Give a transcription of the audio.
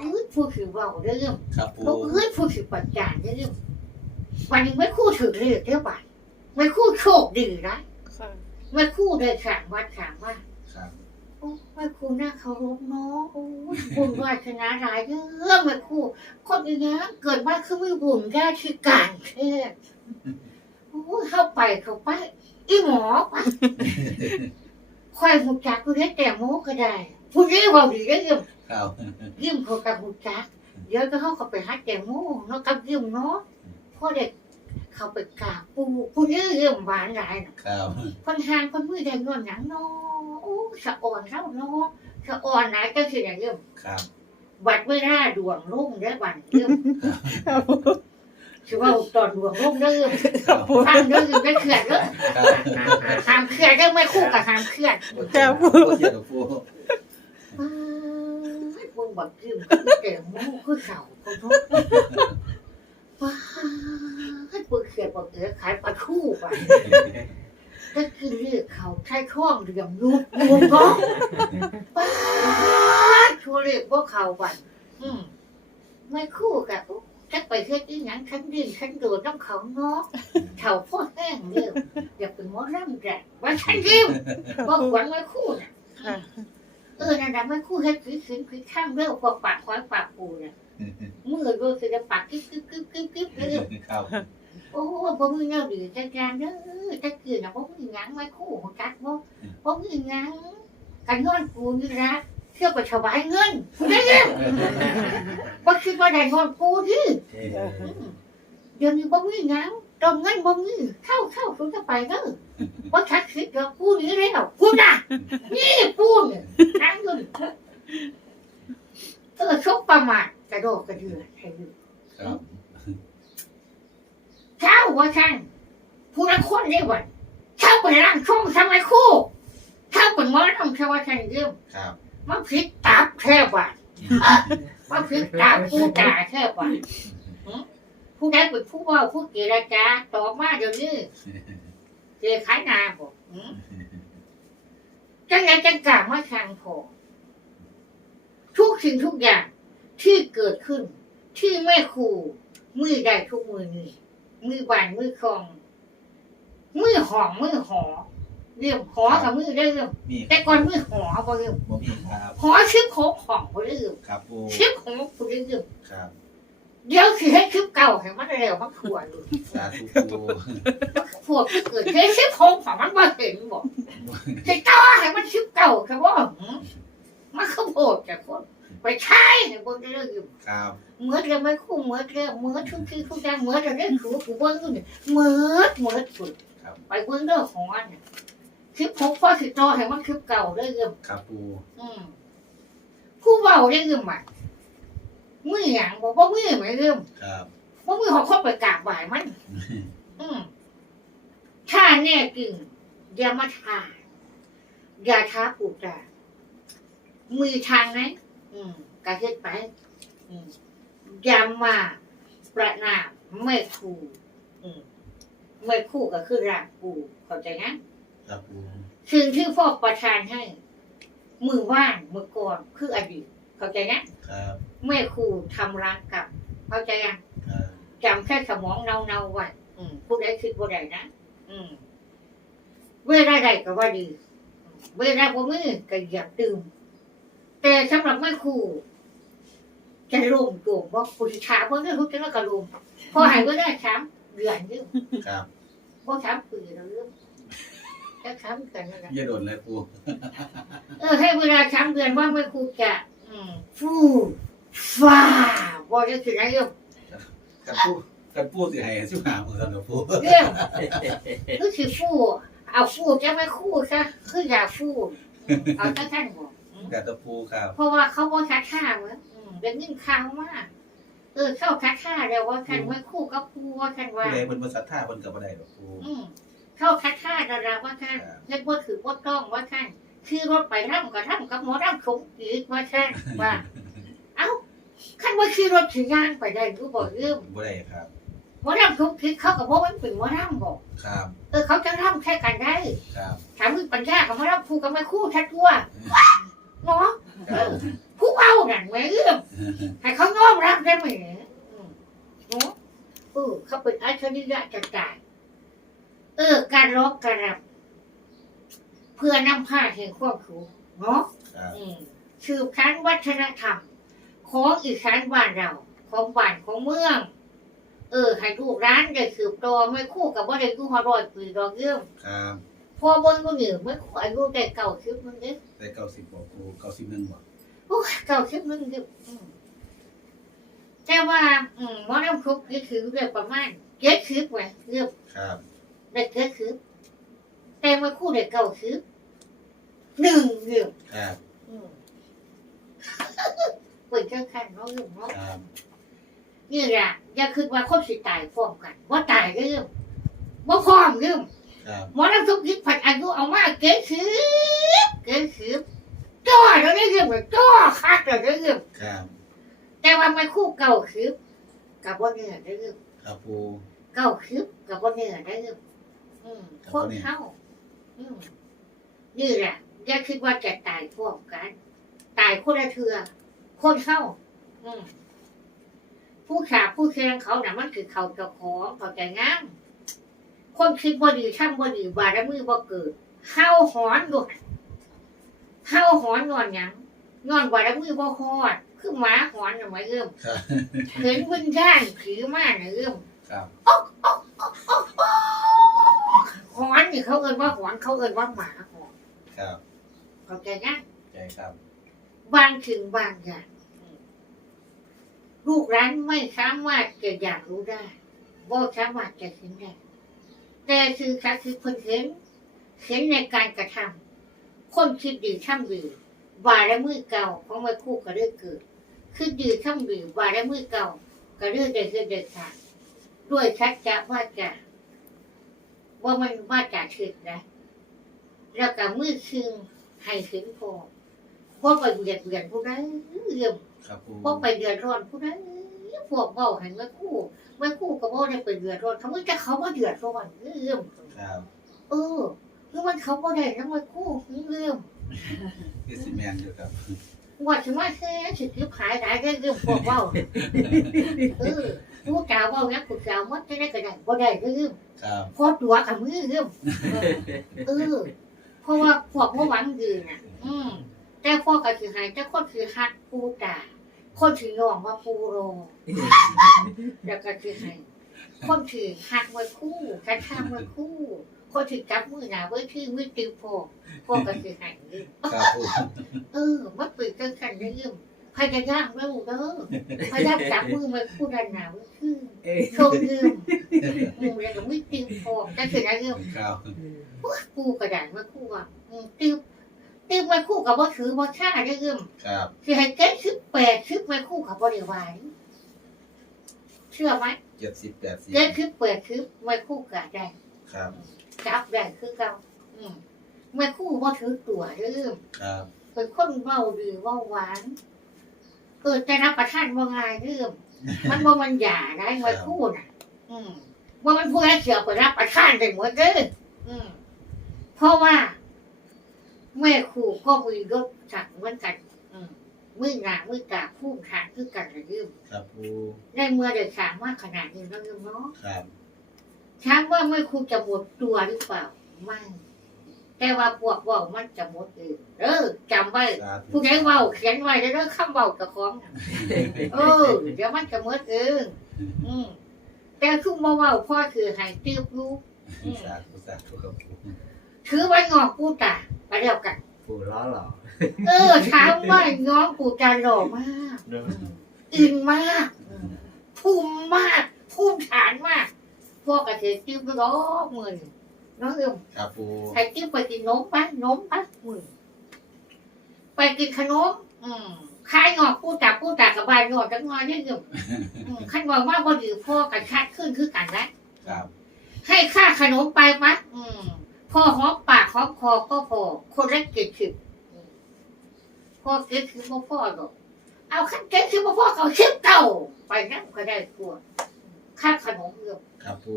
เอ้ยผู้ถือเว่าเรื่องครับปูบอกเอ้ยผู้ถือปัจจานเรื่องวันนี้ไม่คู่ถือเรื่องเท่าไหร่ไม่คู่โชคดีนะค่ะไม่คู่ได้สร้างวัดสร้างว่าครับโอ้ไม่คู่น่าเคารพเนาะโอ้ยบุญวาสนาหลายเรื่องไม่คู่ คนอย่างนี้เกิดมาคือไม่บุญได้ที่การเทศโอ้ยเข้าไปเข้าไปอีหมอไปควายหูจักกูได้แต่โมก็ได้ ผู้นี้เว่าดีได้ยังครับยิ้มเขากับหูจักเดี๋ยวก็เขาก็ไปหาแตงโมเนาะกับยิ้มเนาะพ่อเด็กเขาไปกราบปูผู้นี้ยิ้มหวานหลายน่ะครับคนหางคนมือแดงนวลหนังเนาะโอ้สะอ่อนเท่าเนาะสะอ่อนไหนก็คืออย่างยิ้มครับบัดไม่ได้ดวงลุ่งได้บัดยิ้มครับปูคือว่าตอนดวงลุ่งได้ยิ้มครับปูฟังได้ยิ้มได้เขื่อนเด้อครับหามเขื่อนได้ไม่คู่กับหามเขื่อนครับปู ปูเขียนกับปู อ้ายพวก บักยิ้มแตงโมคือเสาเขาทุกว้าให้ปึกเขียนปึกเอ๋ขายปลาทู่ไปก็คือเรียกเขาใช้ข้องเหลี่ยมรูปรวมก็ป้าชัวเรียกว่าเขาบันไม่คู่กับจักไปเฮ็ดอีหยังขันดินขันโดดต้องเขาเนาะเข่าพ่อแห้งเรียวอยากเป็นหมอร่ำแรงว่าฉันยิ้มว่าหวนไม่คู่น่ะ เออนั่นน่ะไม่คู่เฮ็ดคือสินคือข้างเร็วพอปากคอยปากปูเนี่ยมือดูสิจะปากกิ๊บกิ๊บกิ๊บกิ๊บกิ๊บเลยครับโอ้บ่มีแนวดีจังการเด้อจักคือน่ะบ่มีหยังไม่คู่ของกักบ่บ่มีหยังกันนอนกูนี่ละเชื่อไปถวายเงินผู้ใดเนี่ยบ่คิดว่าได้นอนกูดิเดี๋ยวนี้บ่มีหยัง ตรงเงินบ่มีเข้าเข้าสุจะไปเด้อบ่ชักคิดดอกกูนี่แล้วกูน่ะนี่กูนี่นั่งอยู่เออชกประมาทกระโดดกระเดือให้ดูครับเช้าว่าช่างผู้ละคนได้วันเช้าเป็นร่างช่องทำไมคู่เช้าเป็นหมอต้องเช้าว่าช่างเยี่ยมครับมาพลิกตับแค่ว่ามาพลิกตับผู้ด่าแค่ว่าหึ ผู้ใดเป็นผู้เว่าผู้เจรจาตอบมาเดี๋ยวนี้เจขายนาผมจังไงจังกล่าวมาช่างผมทุกสิ่งทุกอย่างที่เกิดขึ้น ที่แม่ครูมือใดทุกมือนี้มือบานมือคลองมือหอมมือหอเรียมหอกับมือได้เรียมมีแต่ก่อนมือหอบ่เรียมบ่มีครับหอชิบหกหอมบ่ได้เรียมครับปูชิบหกบ่ได้เรียมครับ เดี๋ยวสิให้ชิบเก่าให้มันเร็วมันขวดสาธุปูพวกที่เกิดเฮ้ชิบหกหอมมันบ่เห็นบ่สิต่อให้มันชิบเก่าครับว่ามันขโมยจากคนไปใช้ให้บ่ได้เรียมครับเหมือนกันไม่คู่เหมือนกันเหมือนทุกที่ทุกอย่างเหมือนกันได้ถูกูเบิ้งอยู่นี่เหมือนเหมือนสุดครับไปเบิ้งเรื่องของอันเนี่ยคลิปพกพ่อสิจอให้มันคลิปเก่าได้เรื่องครับปูอืมผู้เบาได้เรื่องใหม่ มืออย่างบอกว่ามือไม่เรื่องครับว่ามือของคนไปกราบบ่ายมัน อืมถ้าแน่จริงอย่ามาทาอย่าท้าปูกตามือทางไหนอืมกระเฮ็ดไป อืมอย่ามาประนามไม่คู่อืมไม่คู่ก็คือร่างปูเข้าใจนะครับปูสิ่งที่พ่อประทานให้ มือว่างมือก่อนคืออดีต เข้าใจนะครับไม่คู่ทำร้างกลับ เข้าใจยังครับจำแค่สมองเนาเนาๆไว้อืมผู้ใดคิดผู้ใดนะอืมเวลาใดก็ว่าดี เวลาบ่มือก็อย่าตื่มแต่สำหรับไม่ครูจะรวมตัวบอกผู้ชาเพราะเรื่องทุกข์แล้วก็รวมพอหายก็ได้ช้ำเดือนนึงครับพอช้ำปีแล้วเรื่องจะช้ำกันนั่นแหละ อย่าโดนเลยปูเออให้เวลาช้ำเดือนว่าไม่ครูจะ อืมฟูฟ้าบอกจะถึงไหนเรื่องกันปูกันปูสิให้สิบห้ามือสำหรับปูเรื่องคือสิฟูเอาฟูจะไม่คู่ซะคืออย่าฟูอืมเอาท่านๆบอกอืมแต่ตะปูครับ เพราะว่าเขาบ่ชัดท่าเหมือนอืมเดี๋ยวยิ่งข่าวมากเออเข้าชัดท่าแล้วว่าท่านไม่คู่กับปูว่าท่านว่าผู้ใดเพิ่นบ่ศรัทธาเพิ่นก็บ่ได้ดอกปูอืมเข้าชัดท่าแล้วล่ะว่าท่านเรียกว่าถือว่าต้องว่าท่าน คือรถไปร่ำกับร่ำกับหมอร่ำสมกีดว่าท่านว่า เอ้าขั้นว่าขี่รถถือย่างไปได้รู้บอกเรื่องบ่ได้ครับหมอร่ำสมกีดเขากับว่ามันเป็นหมอร่ำบอกครับ เออเขาจะร่ำแค่กันได้ครับถามมึงปัญญากับมารับครูกับไม่คู่ชัดตัวเนาะครับพผู้เอาหนังไหมเรื่องให้เขายอมรับได้ไหมอืมเนาะเออเขาเป็นอัจฉริยะจัดการเออการร้องการรำ เพื่อนำผ้าแห่งความถูกเนาะครับอืมสืบชั้นวัฒนธรรม ของอีสานบ้านเรา ของบ้านของเมือง เออให้ลูกร้านได้สืบต่อไม่คู่กับว่าได้กู้หอร้อยปีดอกเยี่ยมครับพอเบนก็เหนือไม่คู่อายุได้เก่าชิบนึงเด้ได้เก้าสิบบอกครูเก้าสิบหนึ่งบอกโอ้ยเก่าชิบนึงเด้อืมแต่ว่าอืมหมอน้ำครบนี่คือเรื่องประมาณเจ็ดชิบไว้เรื่องครับได้เจ็ดชิบแต่ไม่คู่ได้เก่าชิบ หนึ่งเรื่องครับอืมเปิดเครื่องคันเนาะเรื่องเนาะครับนี่แหละอย่าคิดว่าคนสิตายพร้อมกันว่าตายเรื่องว่าพร้อมเรื่อง ครับหมอน้ำทุกยิบผัดอายุเอามาเก๋สืบเก๋สืบจ้อแล้วได้เรื่องเลยจ้อคักแล้วได้เรื่องครับแต่ว่ามันคู่เก่าสืบกับว่าเนี่ยได้เรื่องครับครูเก่าสืบกับว่าเนี่ยได้เรื่องอืมคนเข้าอืมนี่แหละ อย่าคิดว่าจะตายพร้อมกัน ตายคนละเทือคนเข้า อืมผู้ขาผู้แข่งเขาน่ะมันคือเขาเจ้าของเขาใจงามคนคิดบ่ดีช่างบ่ดีบารมือบ่เกิดเข้าหอนด้วยเข้าหอนนอนหยังนอนบารมือบ่ฮอด คือหมาหอนน่ะหมายเอิ่มครับเห็นวิญญาณผีมาน่ะเอิ่มครับหอนนี่เขาเอิ้นว่าหอนเขาเอิ้นว่าหมาหอนครับ เขาใจงามใจครับบางถึงบางอย่างอืมลูกร้านไม่สามารถจะอยากรู้ได้บ่สามารถจะเห็นได้แต่คือค่ะคือคนเห็นเห็นในการกระทำคนคิดดีทำดีบาและมือเก่าของมาคู่ก็เรื่องเกิดคิดดีทำดีบาและมือเก่าก็เรื่องเด็ดเด็ดขาดด้วยชัดจะว่าจะว่ามันว่าจะถึกนะแล้วก็มือคืน ให้ถึงพอพอไปเบียดเบียนผู้ใดเรื่องครับครูพอไปเดือดร้อนผู้ใดพวกเบาให้มาคู่มาคู่ก็บ่ได้ไปเดือดร้อนเขาไม่จะเขาว่าเดือดร้อนเรื่องครับ เออคือมันเขาบ่ได้นะมาคู่เรื่องพี่สิแมนอยู่ครับว่าถึงว่าแค่สิคือขายได้เรื่องพวกเบาเออผู้กล่าวเบานะผู้กล่าวมัดจะได้ก็ได้บ่ได้เรื่องครับพอตัวกับมือเรื่องเออ เพราะว่าพวกบ่หวังดีน่ะ อืม แต่พวกก็คือหายแต่คนคือฮักปูตาคนถือยองว่าปูโรแล้วก็คือให้คนถือหักไว้คู่กระทำไว้คู่ คนถือจับมือหนาไว้ที่มือติวโพกพวกก็คือให้ยืมครับครูเออมันเปิดกันกันได้ยืม พยายามแล้วเด้อพยายามจับมือมาคู่ดันหนาวคือโชว์ยืมอืมแล้วก็มือติวโพกก็คือได้ยืมครับคู่กระดานมาคู่อะอืมติวติวมาคู่กับว่าถือว่าชาได้ยืมครับคือให้เก็ตชิบแปดชิบมาคู่กับบริวารเชื่อไหมเจ็ดสิบแปดสิบเล่นคือเปิดคือไม่คู่กับได้ครับจับได้คือเก่าอืมไม่คู่ว่าถือตัวเรื่องครับเป็นคนเว้าดีเว้าหวาน เกิดจะรับประทานว่าง่ายเรื่องมันว่ามันหย่าได้ไม่คู่น่ะ อืมว่ามันพูดให้เสียไปรับประทานได้หมดเลยอืมเพราะว่า แม่ครูก็มีรถจักรเหมือนกัน อืมมือหนามือกาพุ่งทางคือกันเลยยืมครับครูในเมื่อเด็กสามมากขนาดนี้แล้วยืมเนาะครับถามว่าไม่ครูจะหมดตัวหรือเปล่าไม่ แต่ว่าพวกเว่ามันจะหมดเองเออจำไว้ สาธุผู้ใดเว่าเขียนไว้แล้วเรื่องคำเว่ากับของน่ะเออ เดี๋ยวมันจะหมดเองอืมแต่ทุกมาเว่าพ่อคือให้ตื้อรู้สาธุสาธุครับครูถือไว้งอกปูตาไปเดียวกัน ปู่ล้อหล่อเออถามว่าง้องปูตาหล่อมากเนอะอินมาก ภูมิมากภูมิฐานมากพวกกระเทยจิ้มร้อมือนี่ น้องเอิมครับครูใครจิ้มไปกินนมปะนมปะมือไปกินขนม อืมขายงอกปูตาปูตากับบานงอกจังงอยนี่เอิมอืมขันบอกว่าพอดีพ่อกันชัดขึ้นคือกันนะครับ ให้ค่าขนมไปปะอืมพอหอมปากหอมคอก็พอคนละเจ็ดสิบอืมพอเจ็ดสิบบ่พอหรอกเอาขั้นเจ็ดสิบบ่พอเขาชิบเก่าไปนั่งก็ได้กลัวค่าขนมเอิมครับครู